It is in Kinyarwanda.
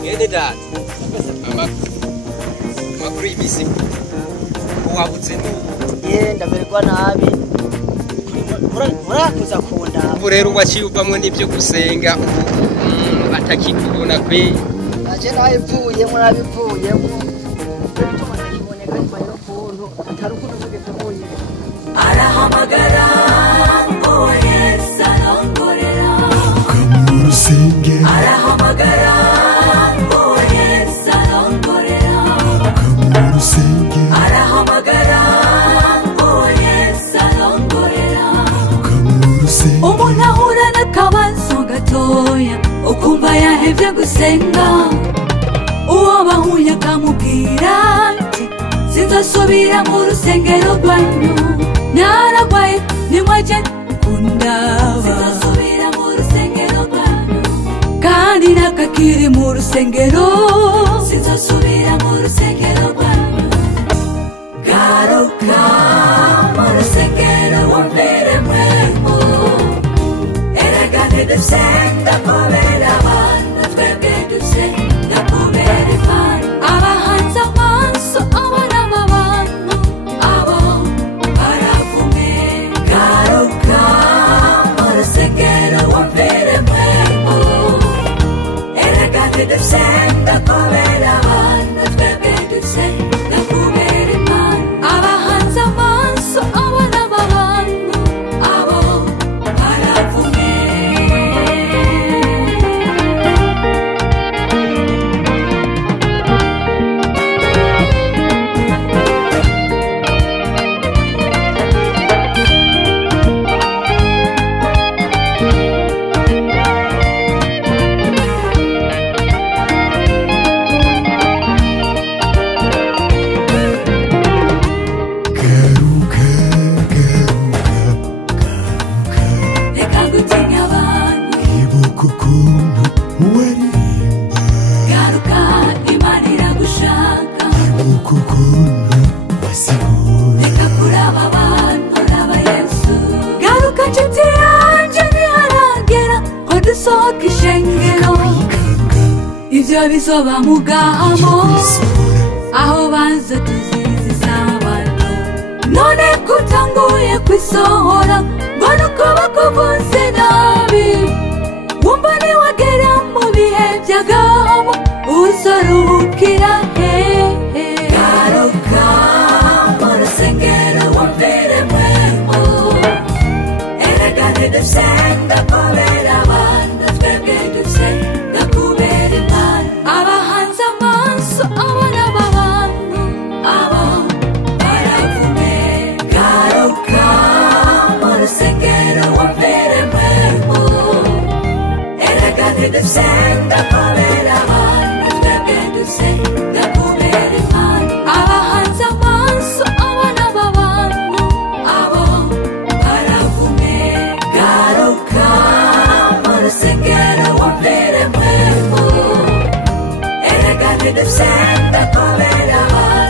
Mwene data. Amakuru y'imisi. Wabuze n'ubu. Ndamererwa nabi. Murakuza kunda. Ubu rero waciye uvamwe n'ibyo gusenga atakikubona kwe. Aje nabivuyemo nabivuyemo. Bituma ntakiboneka nyuma yo kuntu atari ukuntu mugeze munye. Arahamagara oh Yesu arongorera. Kamusenge. Arahamagara oh Yesu arongorera. Kamusenge. Arahamagara oh Yesu arongorera. Kamusenge. Umuntu ahura n'akabazo gatoya ukumva yahevye gusenga, uwo bahuye akamubwira ati sinzasubira mu rusengero rwanyu, naragwaye nimwaje kundaba, sinzasubira mu rusengero rwanyu, kandi nakakiri mu rusengero, sinzasubira mu rusengero rwanyu. Garuka mu rusengero wumvire mwemu, erega ntidusenga kubera abantu, twebwe dusenga kubera Imana. Abahanze amaso abana b'abantu abo baravumwe. Garuka mu rusengero wumvire mwemu, erega ntidusenga kubera abantu, twebwe dusenga kubera Imana. Abahanze amaso abana b'abantu abo baravumwe. Reka gutinya abantu, Ibuka ukuntu waririmba. garuka Imana iragushaka. Ibuka ukuntu wasiguye. Reka kuraba abantu, raba Yesu. Garuka nshuti yanje ntiharagera ko dusohoka ishengero, Wikanga. ivyo bizoba mu gahamo, Kwisura. aho banza tuziziza abantu. None kutanguye kwisohora ngo nuko bakuvuze nabi, wumva niwagera mu bihe by'agahamo uzoruhukira hehe. Garuka mu rusengero wumvire mwemu, erega ntidusenga kubera abantu, twebwe dusenga kubera Imana. Abahanze amaso abana b'abantu abo baravume. Garuka mu rusengero wumvire mwemu, erega ntidusenga kubera abantu, twebwe dusenga kubera Imana. Abahanze amaso abana b'abantu abo baravume. Garuka mu rusengero wumvire mwemu, erega ntidusenga kubera abantu,